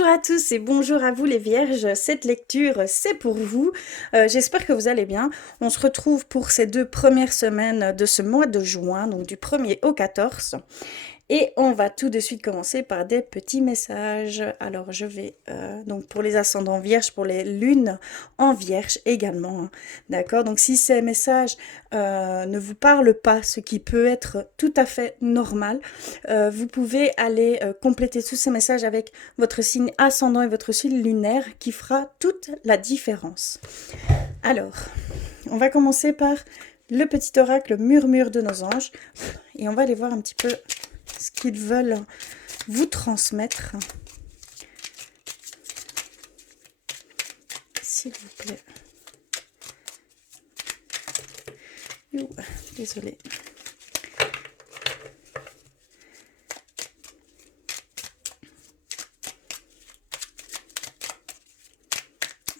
Bonjour à tous et bonjour à vous les vierges, cette lecture c'est pour vous. J'espère que vous allez bien. On se retrouve pour ces 2 premières semaines de ce mois de juin, donc du 1er au 14. Et on va tout de suite commencer par des petits messages. Alors je vais, donc pour les ascendants vierges, pour les lunes en vierge également, hein. D'accord? Donc si ces messages ne vous parlent pas, ce qui peut être tout à fait normal, vous pouvez aller compléter tous ces messages avec votre signe ascendant et votre signe lunaire qui fera toute la différence. Alors, on va commencer par le petit oracle murmure de nos anges et on va aller voir un petit peu ce qu'ils veulent vous transmettre. S'il vous plaît. Désolée.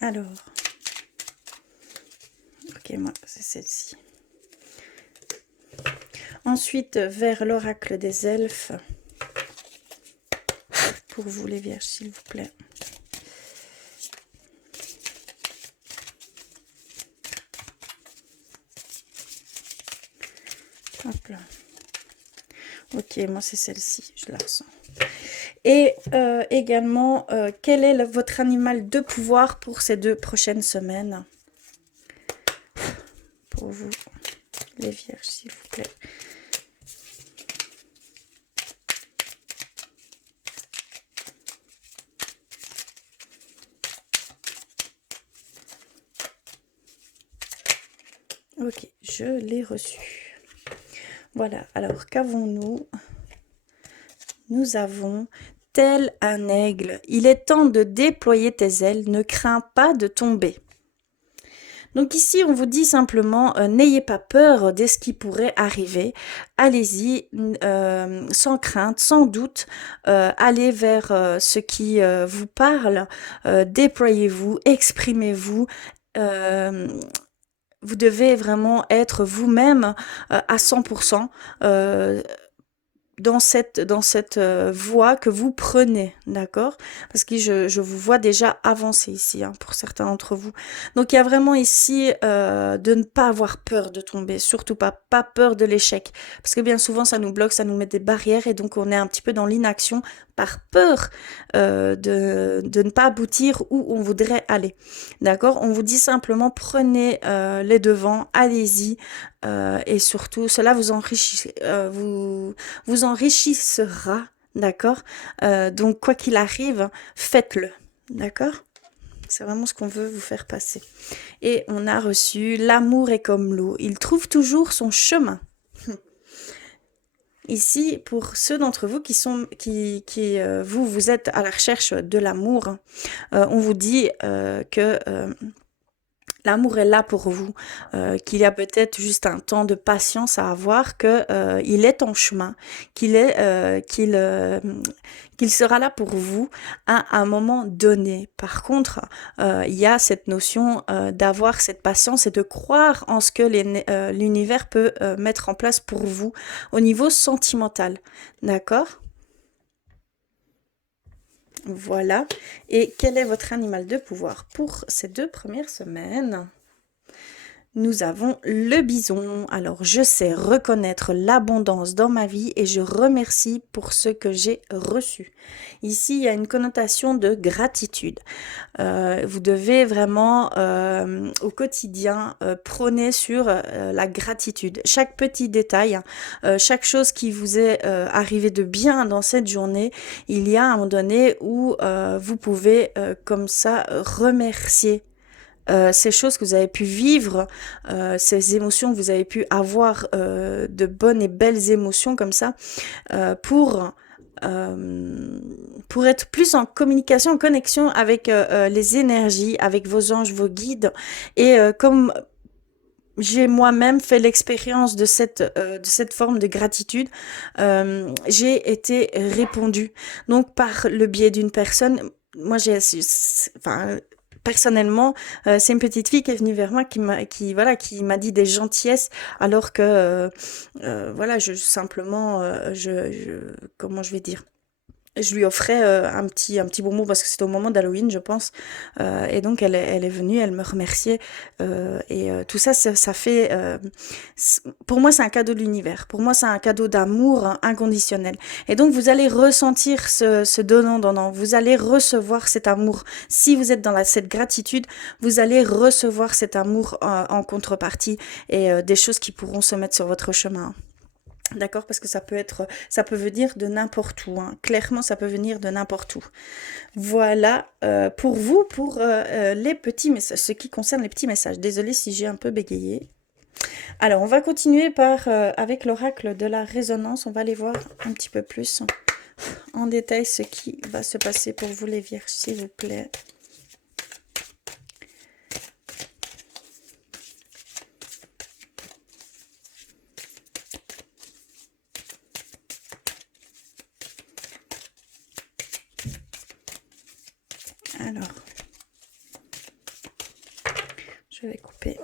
Alors, ok, moi, c'est celle-ci. Ensuite, vers l'oracle des elfes. Pour vous, les vierges, s'il vous plaît. Hop là. Ok, moi, c'est celle-ci, je la ressens. Et également, quel est votre animal de pouvoir pour ces 2 prochaines semaines? Pour vous, les vierges, s'il vous plaît. Ok, je l'ai reçu. Voilà, alors qu'avons-nous? Nous avons tel un aigle. Il est temps de déployer tes ailes, ne crains pas de tomber. Donc ici, on vous dit simplement, n'ayez pas peur de ce qui pourrait arriver. Allez-y, sans crainte, sans doute, allez vers ce qui vous parle, déployez-vous, exprimez-vous. Vous devez vraiment être vous-même à 100%. Dans cette voie que vous prenez, d'accord? Parce que je vous vois déjà avancer ici, hein, pour certains d'entre vous. Donc il y a vraiment ici de ne pas avoir peur de tomber, surtout pas peur de l'échec. Parce que bien souvent ça nous bloque, ça nous met des barrières et donc on est un petit peu dans l'inaction par peur de ne pas aboutir où on voudrait aller. D'accord? On vous dit simplement prenez les devants, allez-y, et surtout cela vous enrichit, vous enrichissera, d'accord? Donc quoi qu'il arrive, faites-le, d'accord? C'est vraiment ce qu'on veut vous faire passer. Et on a reçu l'amour est comme l'eau, il trouve toujours son chemin. Ici, pour ceux d'entre vous vous êtes à la recherche de l'amour, on vous dit que l'amour est là pour vous, qu'il y a peut-être juste un temps de patience à avoir, que il est en chemin, qu'il sera là pour vous à un moment donné. Par contre, il y a cette notion d'avoir cette patience et de croire en ce que l'univers peut mettre en place pour vous au niveau sentimental. D'accord? Voilà. Et quel est votre animal de pouvoir pour ces 2 premières semaines? Nous avons le bison. Alors, je sais reconnaître l'abondance dans ma vie et je remercie pour ce que j'ai reçu. Ici, il y a une connotation de gratitude. Vous devez vraiment, au quotidien, prôner sur la gratitude. Chaque petit détail, chaque chose qui vous est arrivé de bien dans cette journée, il y a un moment donné où vous pouvez comme ça remercier ces choses que vous avez pu vivre, ces émotions que vous avez pu avoir, de bonnes et belles émotions comme ça, pour être plus en communication, en connexion avec les énergies, avec vos anges, vos guides. Et comme j'ai moi-même fait l'expérience de cette forme de gratitude, j'ai été répondue. Donc par le biais d'une personne, moi enfin, personnellement, c'est une petite fille qui est venue vers moi qui m'a dit des gentillesses alors que voilà, comment je vais dire? je lui offrais un petit bonbon parce que c'était au moment d'Halloween, je pense. Et donc, elle est venue, elle me remerciait. Tout ça, ça fait... pour moi, c'est un cadeau de l'univers. Pour moi, c'est un cadeau d'amour hein, inconditionnel. Et donc, vous allez ressentir ce donnant-donnant. Vous allez recevoir cet amour. Si vous êtes dans cette gratitude, vous allez recevoir cet amour en contrepartie et des choses qui pourront se mettre sur votre chemin. D'accord, parce que ça peut venir de n'importe où, hein. Clairement, ça peut venir de n'importe où. Voilà pour vous, pour les petits messages, ce qui concerne les petits messages. Désolée si j'ai un peu bégayé. Alors, on va continuer avec l'oracle de la résonance. On va aller voir un petit peu plus en détail ce qui va se passer pour vous, les vierges, s'il vous plaît. Alors, je vais couper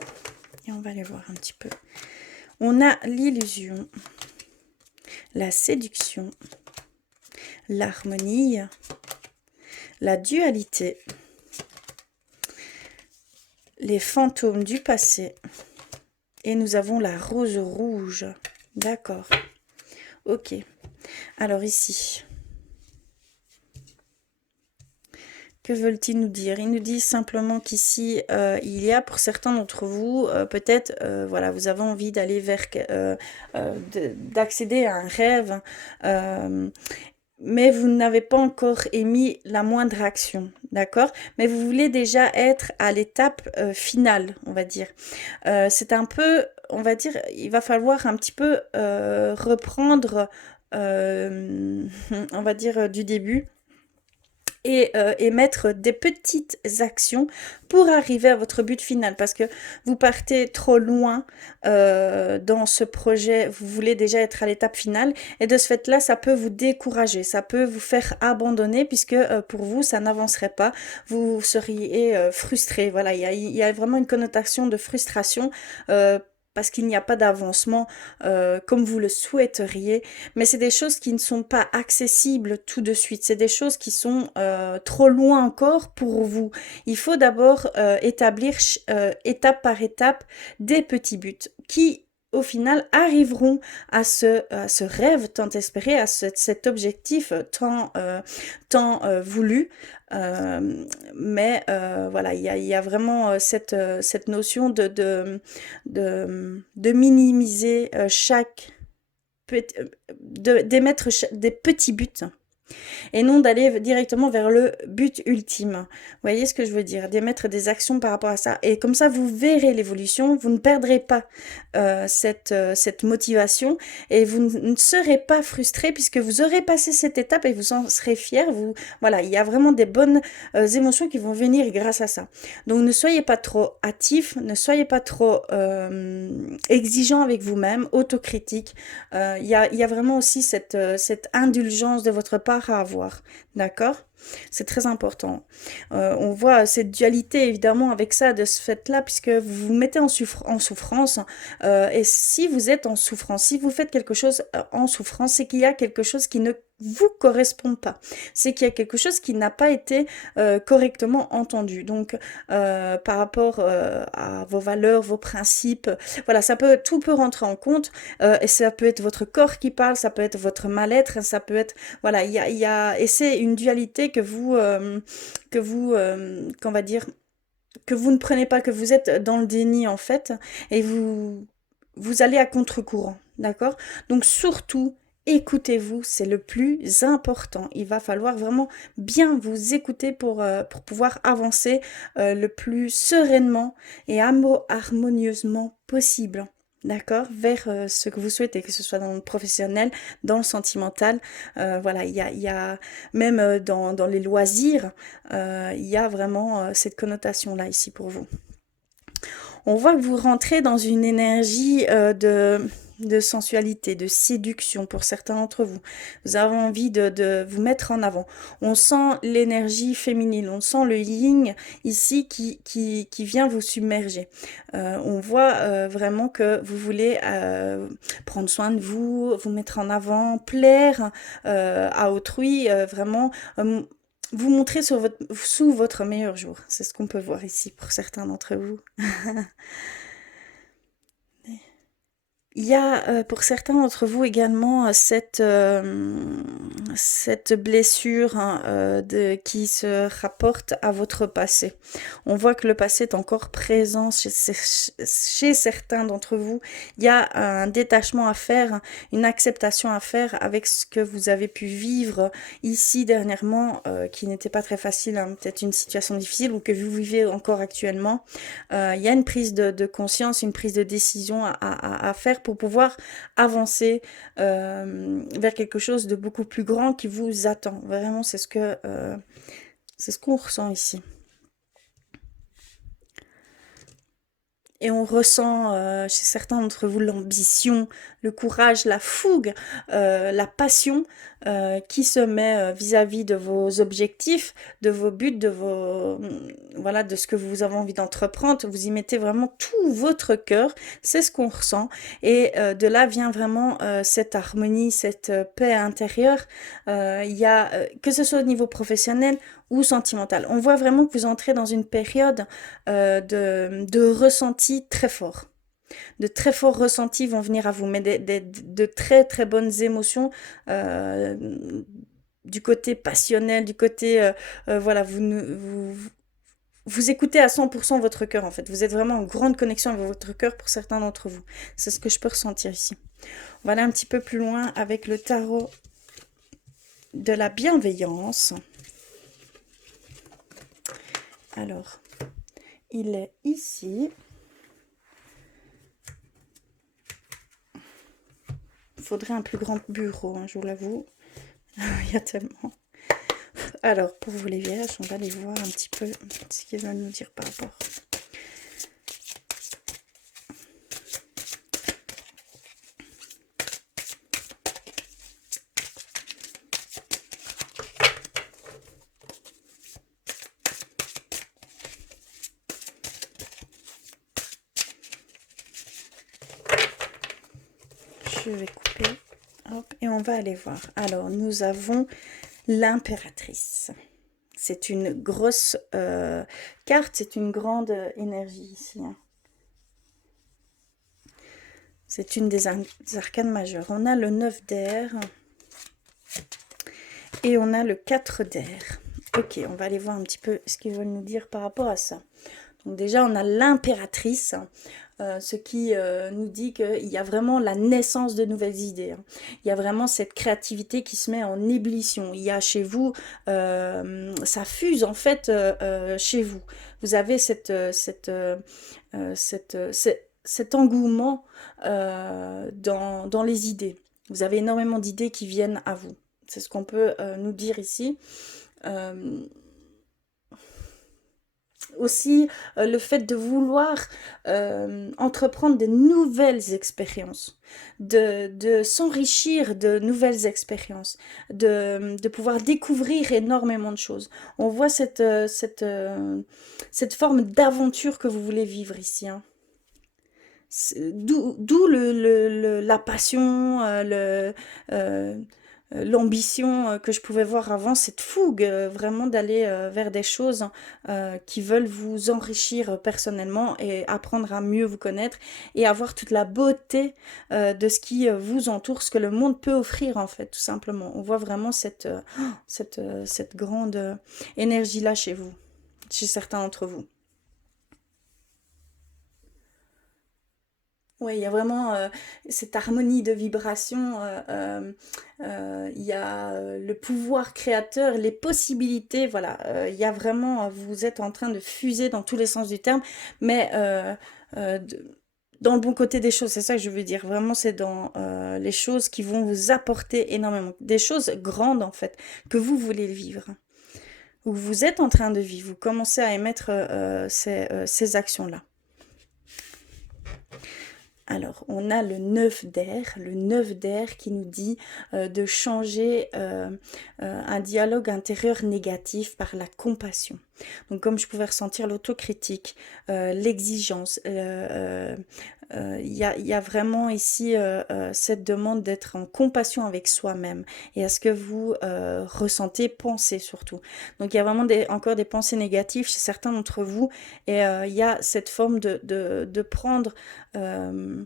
et on va aller voir un petit peu. On a l'illusion, la séduction, l'harmonie, la dualité, les fantômes du passé et nous avons la rose rouge. D'accord. Ok. Alors ici, que veulent-ils nous dire? Ils nous disent simplement qu'ici, il y a pour certains d'entre vous, peut-être, voilà, vous avez envie d'aller vers, d'accéder à un rêve, mais vous n'avez pas encore émis la moindre action, d'accord? Mais vous voulez déjà être à l'étape finale, on va dire. C'est un peu, on va dire, il va falloir un petit peu reprendre, on va dire, du début et mettre des petites actions pour arriver à votre but final parce que vous partez trop loin dans ce projet, vous voulez déjà être à l'étape finale et de ce fait-là, ça peut vous décourager, ça peut vous faire abandonner puisque pour vous, ça n'avancerait pas, vous seriez frustré. Voilà, il y a vraiment une connotation de frustration parce qu'il n'y a pas d'avancement comme vous le souhaiteriez, mais c'est des choses qui ne sont pas accessibles tout de suite, c'est des choses qui sont trop loin encore pour vous. Il faut d'abord établir étape par étape des petits buts qui au final arriveront à ce rêve tant espéré, à cet objectif tant voulu. Voilà, il y a vraiment cette notion de minimiser chaque d'émettre des petits buts et non d'aller directement vers le but ultime. Vous voyez ce que je veux dire? D'émettre des actions par rapport à ça. Et comme ça, vous verrez l'évolution, vous ne perdrez pas cette motivation et vous ne serez pas frustré puisque vous aurez passé cette étape et vous en serez fier. Voilà, il y a vraiment des bonnes émotions qui vont venir grâce à ça. Donc ne soyez pas trop hâtif, ne soyez pas trop exigeant avec vous-même, autocritique. Il y a vraiment aussi cette indulgence de votre part à avoir, d'accord? C'est très important. On voit cette dualité évidemment avec ça, de ce fait-là, puisque vous vous mettez en souffrance. Et si vous êtes en souffrance, si vous faites quelque chose en souffrance, c'est qu'il y a quelque chose qui ne vous correspond pas. C'est qu'il y a quelque chose qui n'a pas été correctement entendu. Donc, par rapport à vos valeurs, vos principes, voilà, tout peut rentrer en compte. Et ça peut être votre corps qui parle, ça peut être votre mal-être, ça peut être, voilà, et c'est une dualité qu'on va dire, que vous ne prenez pas, que vous êtes dans le déni en fait, et vous allez à contre-courant, d'accord? Donc surtout, écoutez-vous, c'est le plus important. Il va falloir vraiment bien vous écouter pour pouvoir avancer le plus sereinement et harmonieusement possible. D'accord, vers ce que vous souhaitez, que ce soit dans le professionnel, dans le sentimental, voilà, il y a même dans les loisirs, il y a vraiment cette connotation-là ici pour vous. On voit que vous rentrez dans une énergie de sensualité, de séduction pour certains d'entre vous. Vous avez envie de vous mettre en avant. On sent l'énergie féminine, on sent le yin ici qui vient vous submerger. On voit vraiment que vous voulez prendre soin de vous, vous mettre en avant, plaire à autrui, vraiment vous montrer sous votre meilleur jour. C'est ce qu'on peut voir ici pour certains d'entre vous. Il y a pour certains d'entre vous également cette blessure hein, qui se rapporte à votre passé. On voit que le passé est encore présent chez certains d'entre vous. Il y a un détachement à faire, une acceptation à faire avec ce que vous avez pu vivre ici dernièrement, qui n'était pas très facile, hein, peut-être une situation difficile ou que vous vivez encore actuellement. Il y a une prise de conscience, une prise de décision à faire pour pouvoir avancer vers quelque chose de beaucoup plus grand qui vous attend. Vraiment, c'est ce qu'on ressent ici. Et on ressent chez certains d'entre vous l'ambition, le courage, la fougue, la passion qui se met vis-à-vis de vos objectifs, de vos buts, voilà, de ce que vous avez envie d'entreprendre. Vous y mettez vraiment tout votre cœur, c'est ce qu'on ressent. Et de là vient vraiment cette harmonie, cette paix intérieure. Il y a, que ce soit au niveau professionnel ou sentimental. On voit vraiment que vous entrez dans une période de ressentis très forts. De très forts ressentis vont venir à vous, mais de très très bonnes émotions du côté passionnel, du côté, voilà, vous écoutez à 100% votre cœur en fait. Vous êtes vraiment en grande connexion avec votre cœur pour certains d'entre vous. C'est ce que je peux ressentir ici. On va aller un petit peu plus loin avec le tarot de la bienveillance. Alors, il est ici. Il faudrait un plus grand bureau, hein, je vous l'avoue. Il y a tellement. Alors, pour vous les vierges, on va aller voir un petit peu ce qu'ils veulent nous dire par rapport. Je vais couper. Hop, et on va aller voir. Alors, nous avons l'impératrice. C'est une grosse carte, c'est une grande énergie ici. Hein. C'est une des arcanes majeures. On a le 9 d'air et on a le 4 d'air. Ok, on va aller voir un petit peu ce qu'ils veulent nous dire par rapport à ça. Donc déjà, on a l'impératrice, ce qui nous dit qu'il y a vraiment la naissance de nouvelles idées. Hein. Il y a vraiment cette créativité qui se met en ébullition. Il y a chez vous, ça fuse en fait chez vous. Vous avez cet engouement dans les idées. Vous avez énormément d'idées qui viennent à vous. C'est ce qu'on peut nous dire ici. Aussi le fait de vouloir entreprendre de nouvelles expériences, de s'enrichir de nouvelles expériences, de pouvoir découvrir énormément de choses. On voit cette forme d'aventure que vous voulez vivre ici. Hein. D'où la passion, l'ambition que je pouvais voir avant, cette fougue vraiment d'aller vers des choses qui veulent vous enrichir personnellement et apprendre à mieux vous connaître et avoir toute la beauté de ce qui vous entoure, ce que le monde peut offrir en fait, tout simplement. On voit vraiment cette grande énergie-là chez vous, chez certains d'entre vous. Oui, il y a vraiment cette harmonie de vibrations, il y a le pouvoir créateur, les possibilités, voilà, il y a vraiment, vous êtes en train de fuser dans tous les sens du terme, mais dans le bon côté des choses, c'est ça que je veux dire, vraiment c'est dans les choses qui vont vous apporter énormément, des choses grandes en fait, que vous voulez vivre, ou vous êtes en train de vivre, vous commencez à émettre ces actions-là. Alors, on a le 9 d'air qui nous dit de changer un dialogue intérieur négatif par la compassion. Donc, comme je pouvais ressentir l'autocritique, l'exigence, il y a vraiment ici cette demande d'être en compassion avec soi-même et à ce que vous ressentez, pensez surtout. Donc, il y a vraiment encore des pensées négatives chez certains d'entre vous et il y a cette forme de prendre euh,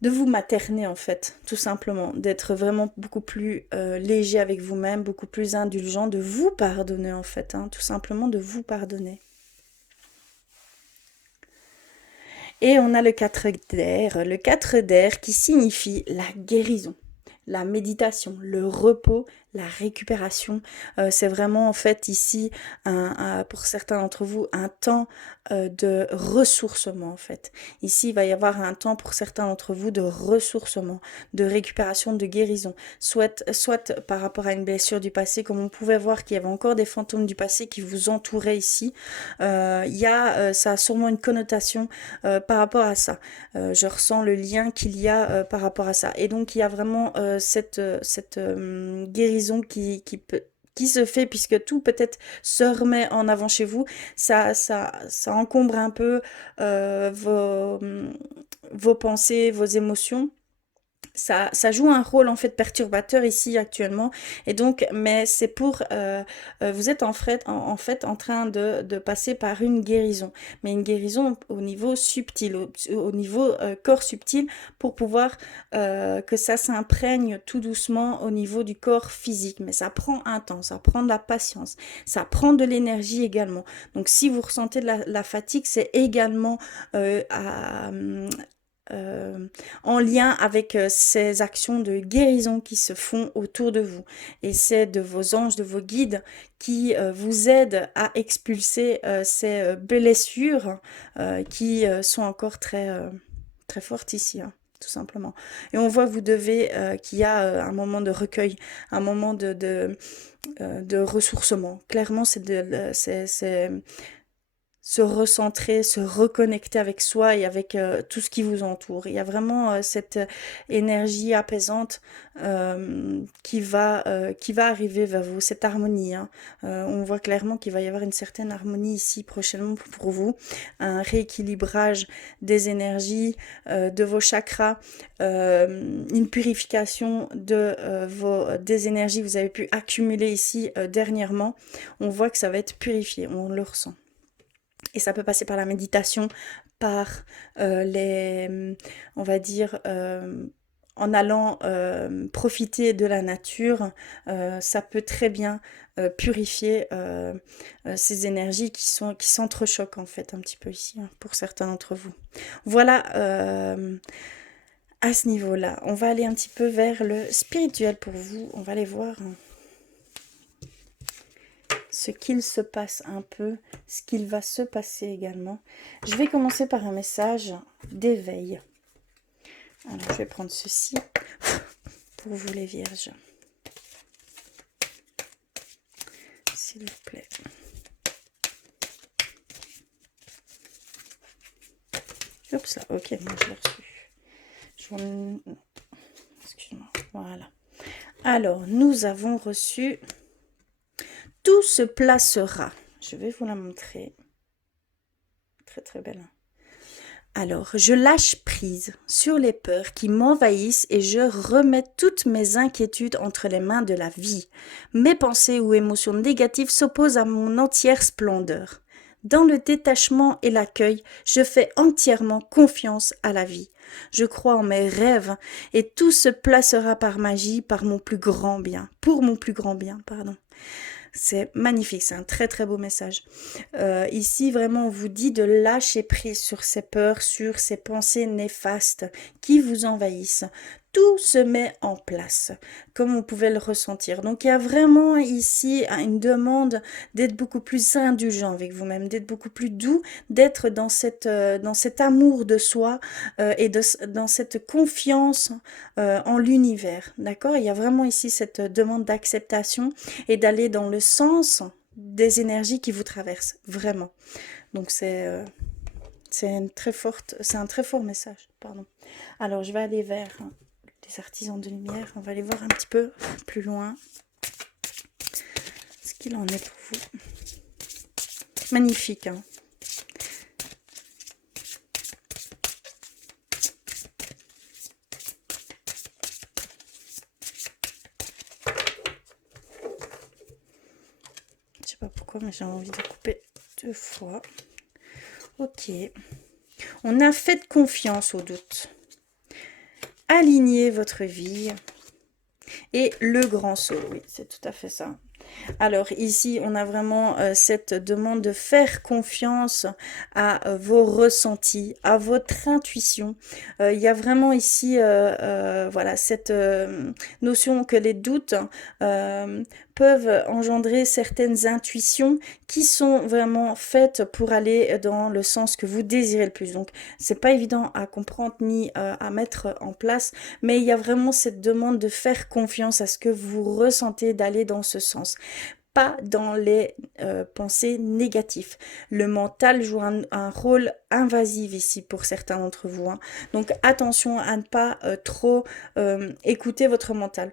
de vous materner en fait, tout simplement, d'être vraiment beaucoup plus léger avec vous-même, beaucoup plus indulgent, de vous pardonner en fait, hein, tout simplement de vous pardonner. Et on a le 4 d'air qui signifie la guérison, la méditation, le repos, la récupération. C'est vraiment en fait ici, pour certains d'entre vous, un temps de ressourcement en fait. Ici, il va y avoir un temps pour certains d'entre vous de ressourcement, de récupération, de guérison. Soit par rapport à une blessure du passé, comme on pouvait voir qu'il y avait encore des fantômes du passé qui vous entouraient ici. Ça a sûrement une connotation par rapport à ça. Je ressens le lien qu'il y a par rapport à ça. Et donc, il y a vraiment cette guérison qui se fait puisque tout peut-être se remet en avant chez vous. Ça encombre un peu vos pensées, vos émotions. Ça joue un rôle en fait perturbateur ici actuellement et donc mais c'est pour vous êtes en fait en train de passer par une guérison mais une guérison au niveau subtil au niveau corps subtil pour pouvoir que ça s'imprègne tout doucement au niveau du corps physique mais ça prend un temps, ça prend de la patience, ça prend de l'énergie également donc si vous ressentez de la fatigue c'est également euh, en lien avec ces actions de guérison qui se font autour de vous. Et c'est de vos anges, de vos guides qui vous aident à expulser ces blessures qui sont encore très fortes ici. Hein, tout simplement. Et on voit que vous devez, qu'il y a un moment de recueil, un moment de ressourcement. Clairement, c'est se recentrer, se reconnecter avec soi et avec tout ce qui vous entoure. Il y a vraiment cette énergie apaisante qui va arriver vers vous, cette harmonie. Hein. On voit clairement qu'il va y avoir une certaine harmonie ici prochainement pour vous, un rééquilibrage des énergies, de vos chakras, une purification des énergies que vous avez pu accumuler ici dernièrement. On voit que ça va être purifié, on le ressent. Et ça peut passer par la méditation, par on va dire, en allant profiter de la nature, ça peut très bien purifier ces énergies qui s'entrechoquent en fait un petit peu ici, hein, pour certains d'entre vous. Voilà, à ce niveau-là, on va aller un petit peu vers le spirituel pour vous, on va aller voir... Hein, ce qu'il se passe un peu, ce qu'il va se passer également. Je vais commencer par un message d'éveil. Alors, je vais prendre ceci pour vous les vierges. S'il vous plaît. Oups là, ok, moi je l'ai reçu. Excuse-moi, voilà. Alors, nous avons reçu... Tout se placera. Je vais vous la montrer. Très très belle. Alors, je lâche prise sur les peurs qui m'envahissent et je remets toutes mes inquiétudes entre les mains de la vie. Mes pensées ou émotions négatives s'opposent à mon entière splendeur. Dans le détachement et l'accueil, je fais entièrement confiance à la vie. Je crois en mes rêves et tout se placera par magie, pour mon plus grand bien, pardon. C'est magnifique, c'est un très très beau message. Ici, vraiment, on vous dit de lâcher prise sur ces peurs, sur ces pensées néfastes qui vous envahissent. Tout se met en place, comme on pouvait le ressentir. Donc, il y a vraiment ici une demande d'être beaucoup plus indulgent avec vous-même, d'être beaucoup plus doux, d'être dans cet amour de soi dans cette confiance en l'univers. D'accord? Il y a vraiment ici cette demande d'acceptation et d'aller dans le sens des énergies qui vous traversent, vraiment. Donc C'est un très fort message, pardon. Alors, je vais aller vers les artisans de lumière. On va aller voir un petit peu plus loin ce qu'il en est pour vous. Magnifique, hein. Je sais pas pourquoi, mais j'ai envie de couper 2 fois. Ok. On a fait confiance au doute. Alignez votre vie. Et le grand saut, oui, c'est tout à fait ça. Alors ici, on a vraiment cette demande de faire confiance à vos ressentis, à votre intuition. Il y a vraiment ici, voilà, cette notion que les doutes peuvent engendrer certaines intuitions qui sont vraiment faites pour aller dans le sens que vous désirez le plus. Donc, c'est pas évident à comprendre ni à mettre en place, mais il y a vraiment cette demande de faire confiance à ce que vous ressentez, d'aller dans ce sens. Pas dans les pensées négatives. Le mental joue un rôle invasif ici pour certains d'entre vous, hein. Donc attention à ne pas trop écouter votre mental.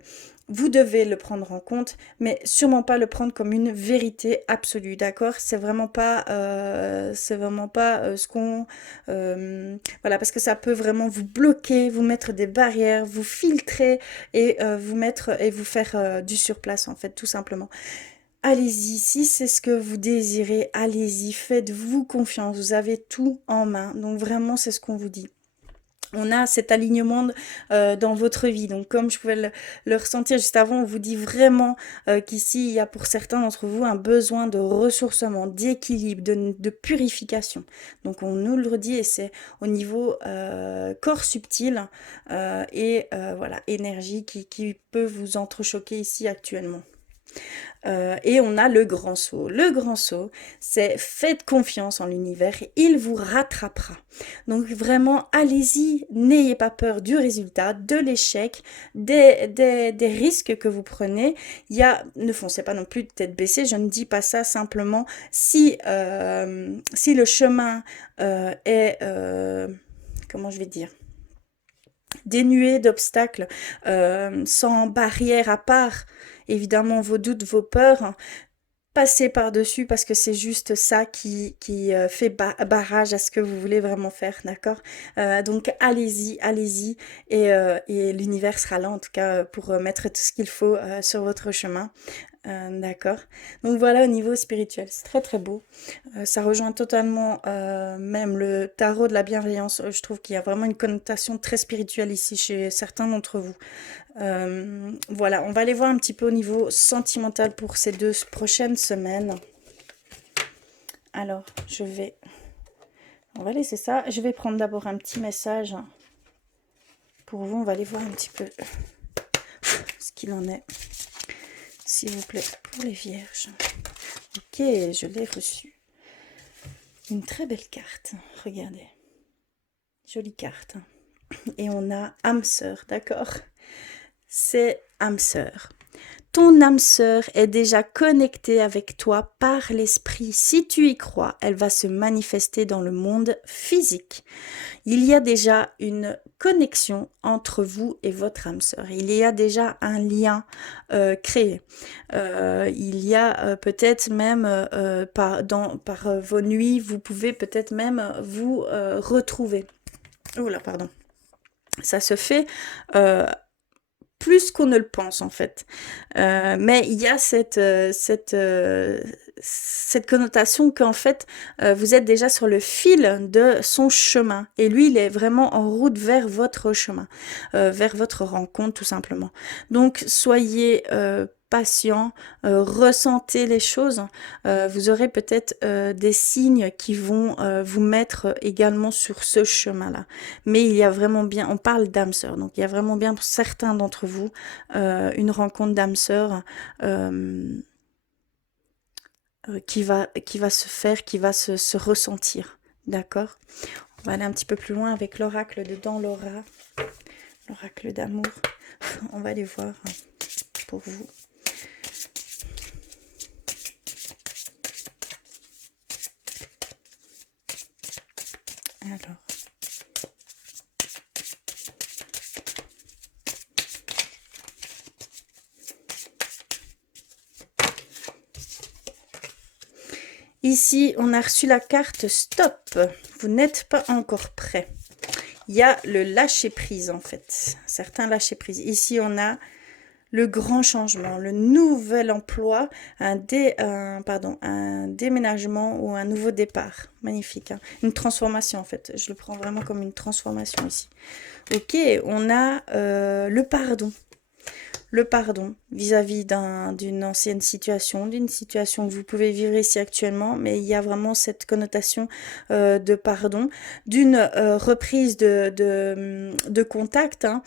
Vous devez le prendre en compte, mais sûrement pas le prendre comme une vérité absolue, d'accord? C'est vraiment pas ce qu'on voilà, parce que ça peut vraiment vous bloquer, vous mettre des barrières, vous filtrer et vous faire du surplace en fait, tout simplement. Allez-y, si c'est ce que vous désirez, allez-y, faites-vous confiance, vous avez tout en main. Donc vraiment, c'est ce qu'on vous dit. On a cet alignement dans votre vie. Donc comme je pouvais le ressentir juste avant, on vous dit vraiment qu'ici, il y a pour certains d'entre vous un besoin de ressourcement, d'équilibre, de purification. Donc on nous le redit et c'est au niveau corps subtil voilà, énergie qui peut vous entrechoquer ici actuellement. Et on a le grand saut. Le grand saut, c'est faites confiance en l'univers, il vous rattrapera. Donc vraiment, allez-y, n'ayez pas peur du résultat, de l'échec, des risques que vous prenez. Ne foncez pas non plus de tête baissée, je ne dis pas ça simplement. Si le chemin est, comment je vais dire, dénué d'obstacles, sans barrière à part, évidemment vos doutes, vos peurs, passez par-dessus parce que c'est juste ça qui fait barrage à ce que vous voulez vraiment faire, d'accord? Donc allez-y et l'univers sera là en tout cas pour mettre tout ce qu'il faut sur votre chemin. D'accord. Donc voilà au niveau spirituel, c'est très très beau. Ça rejoint totalement même le tarot de la bienveillance. Je trouve qu'il y a vraiment une connotation très spirituelle ici chez certains d'entre vous. Voilà, on va aller voir un petit peu au niveau sentimental pour ces 2 prochaines semaines. Alors, on va laisser ça. Je vais prendre d'abord un petit message pour vous. On va aller voir un petit peu ce qu'il en est. S'il vous plaît, pour les vierges. Ok, je l'ai reçu. Une très belle carte. Regardez. Jolie carte. Et on a âme sœur, d'accord? C'est âme sœur. Ton âme sœur est déjà connectée avec toi par l'esprit. Si tu y crois, elle va se manifester dans le monde physique. Il y a déjà une connexion entre vous et votre âme sœur. Il y a déjà un lien créé. Il y a peut-être même par vos nuits, vous pouvez peut-être même vous retrouver. Oula, pardon. Ça se fait plus qu'on ne le pense en fait. Mais il y a cette connotation qu'en fait, vous êtes déjà sur le fil de son chemin. Et lui, il est vraiment en route vers votre chemin, vers votre rencontre tout simplement. Donc, soyez patient, ressentez les choses. Vous aurez peut-être des signes qui vont vous mettre également sur ce chemin-là. Mais il y a vraiment bien, on parle d'âme sœur, donc il y a vraiment bien pour certains d'entre vous une rencontre d'âme sœur qui va se faire, qui va se ressentir. D'accord? On va aller un petit peu plus loin avec l'oracle de Dans Laura, l'oracle d'amour. On va aller voir pour vous. Alors. Ici, on a reçu la carte Stop. Vous n'êtes pas encore prêt. Il y a le lâcher-prise, en fait. Certains lâcher-prise. Ici, on a le grand changement, le nouvel emploi, un déménagement ou un nouveau départ. Magnifique. Hein. Une transformation, en fait. Je le prends vraiment comme une transformation ici. Ok, on a le pardon. Le pardon vis-à-vis d'une ancienne situation, d'une situation que vous pouvez vivre ici actuellement, mais il y a vraiment cette connotation de pardon, d'une reprise de contact, hein,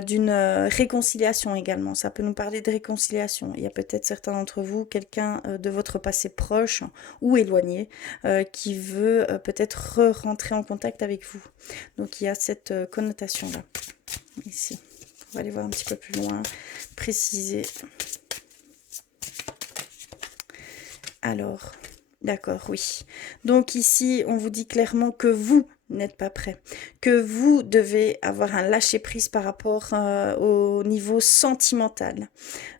d'une réconciliation également. Ça peut nous parler de réconciliation. Il y a peut-être certains d'entre vous, quelqu'un de votre passé proche ou éloigné, qui veut peut-être rentrer en contact avec vous. Donc il y a cette connotation-là, ici. On va aller voir un petit peu plus loin, préciser. Alors, d'accord, oui. Donc ici, on vous dit clairement que vous n'êtes pas prêt, que vous devez avoir un lâcher-prise par rapport au niveau sentimental.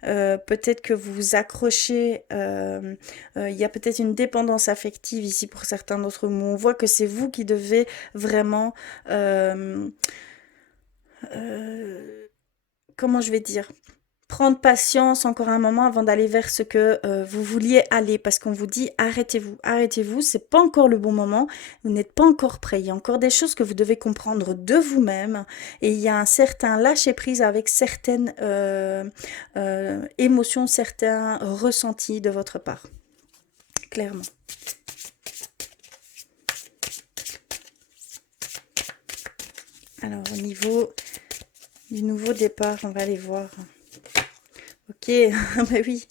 Peut-être que vous vous accrochez, il y a peut-être une dépendance affective ici pour certains d'entre vous. On voit que c'est vous qui devez vraiment... comment je vais dire, prendre patience encore un moment avant d'aller vers ce que vous vouliez aller, parce qu'on vous dit arrêtez-vous, arrêtez-vous, c'est pas encore le bon moment, vous n'êtes pas encore prêt, il y a encore des choses que vous devez comprendre de vous-même, et il y a un certain lâcher-prise avec certaines émotions, certains ressentis de votre part, clairement. Alors au niveau du nouveau départ, on va aller voir. Ok, bah oui,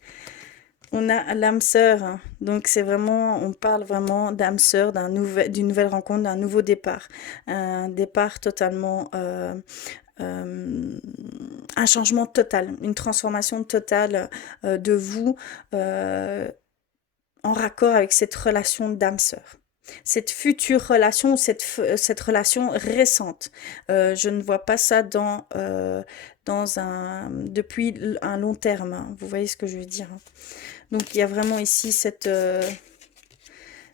on a l'âme sœur, hein. Donc c'est vraiment, on parle vraiment d'âme sœur, d'une nouvelle rencontre, d'un nouveau départ. Un départ totalement, un changement total, une transformation totale de vous en raccord avec cette relation d'âme sœur. Cette future relation, cette relation récente. Je ne vois pas ça depuis un long terme. Hein. Vous voyez ce que je veux dire. Hein. Donc il y a vraiment ici cette...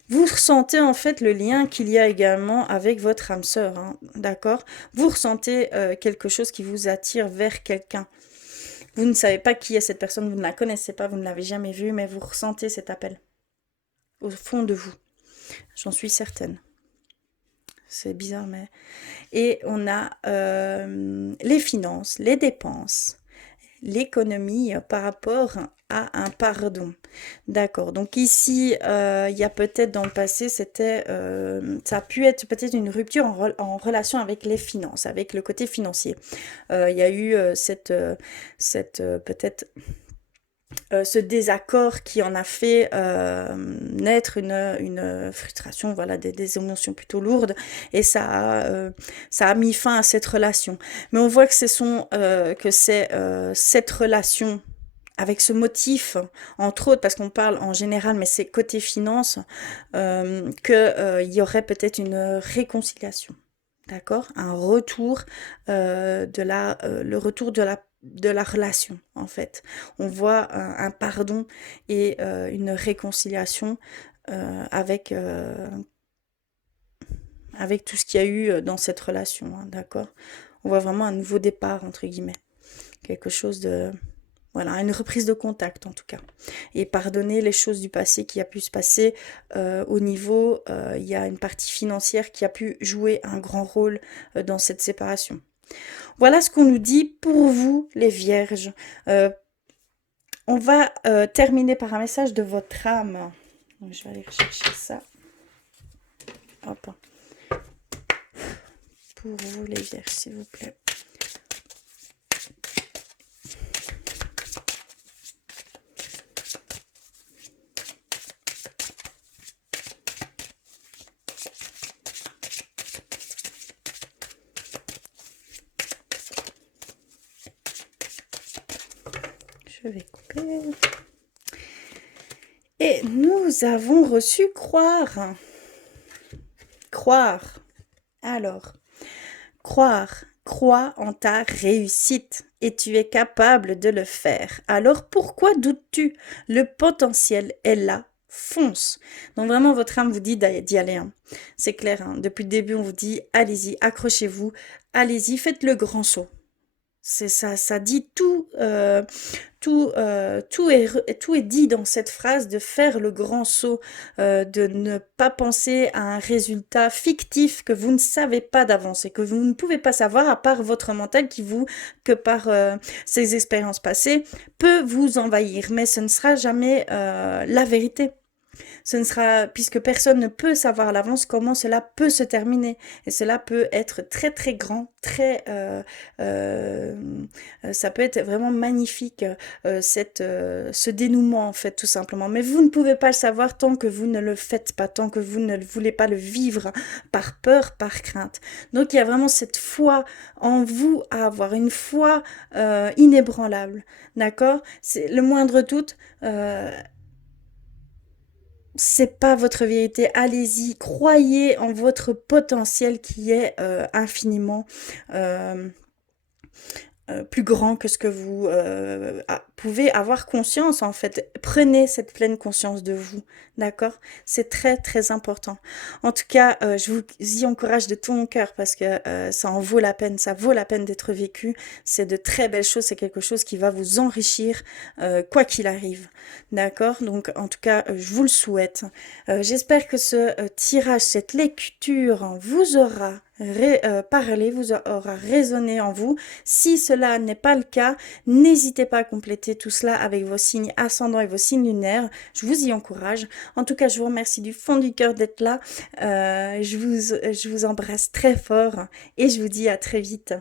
Vous ressentez en fait le lien qu'il y a également avec votre âme sœur. Hein, d'accord. Vous ressentez quelque chose qui vous attire vers quelqu'un. Vous ne savez pas qui est cette personne, vous ne la connaissez pas, vous ne l'avez jamais vue, mais vous ressentez cet appel au fond de vous. J'en suis certaine. C'est bizarre, mais... Et on a les finances, les dépenses, l'économie par rapport à un pardon. D'accord. Donc ici, il y a peut-être dans le passé, ça a pu être peut-être une rupture en relation avec les finances, avec le côté financier. Il y a eu peut-être... ce désaccord qui en a fait naître une frustration, voilà, des émotions plutôt lourdes, et ça a mis fin à cette relation. Mais on voit que c'est cette relation avec ce motif, entre autres, parce qu'on parle en général, mais c'est côté finance, qu'il y aurait peut-être une réconciliation. D'accord? Un retour, le retour de la relation, en fait. On voit un pardon et une réconciliation avec tout ce qu'il y a eu dans cette relation, hein, d'accord? On voit vraiment un nouveau départ, entre guillemets. Quelque chose de... Voilà, une reprise de contact, en tout cas. Et pardonner les choses du passé qui a pu se passer au niveau... il y a une partie financière qui a pu jouer un grand rôle dans cette séparation. Voilà ce qu'on nous dit pour vous, les vierges. On va terminer par un message de votre âme. Donc, je vais aller rechercher ça. Hop. Pour vous, les vierges, s'il vous plaît. Je vais couper. Et nous avons reçu croire. Croire. Alors, crois en ta réussite et tu es capable de le faire. Alors pourquoi doutes-tu? Le potentiel est là. Fonce. Donc vraiment, votre âme vous dit d'y aller, hein. C'est clair, hein. Depuis le début, on vous dit, allez-y, accrochez-vous, allez-y, faites le grand saut. C'est ça, ça dit tout, tout est dit dans cette phrase de faire le grand saut, de ne pas penser à un résultat fictif que vous ne savez pas d'avance et que vous ne pouvez pas savoir à part votre mental qui vous, que par ces expériences passées, peut vous envahir. Mais ce ne sera jamais la vérité. Ce ne sera, puisque personne ne peut savoir à l'avance comment cela peut se terminer. Et cela peut être très très grand, très, euh, ça peut être vraiment magnifique, ce dénouement en fait, tout simplement. Mais vous ne pouvez pas le savoir tant que vous ne le faites pas, tant que vous ne voulez pas le vivre par peur, par crainte. Donc il y a vraiment cette foi en vous à avoir, une foi inébranlable, d'accord? C'est le moindre doute. C'est pas votre vérité. Allez-y, croyez en votre potentiel qui est infiniment euh, plus grand que ce que vous pouvez avoir conscience en fait. Prenez cette pleine conscience de vous, d'accord? C'est très très important. En tout cas, je vous y encourage de tout mon cœur parce que ça en vaut la peine, ça vaut la peine d'être vécu. C'est de très belles choses, c'est quelque chose qui va vous enrichir quoi qu'il arrive, d'accord? Donc en tout cas, je vous le souhaite. J'espère que ce tirage, cette lecture vous aura parlé, vous aura résonné en vous. Si cela n'est pas le cas, n'hésitez pas à compléter tout cela avec vos signes ascendants et vos signes lunaires. Je vous y encourage. En tout cas, je vous remercie du fond du cœur d'être là. Je vous embrasse très fort et je vous dis à très vite.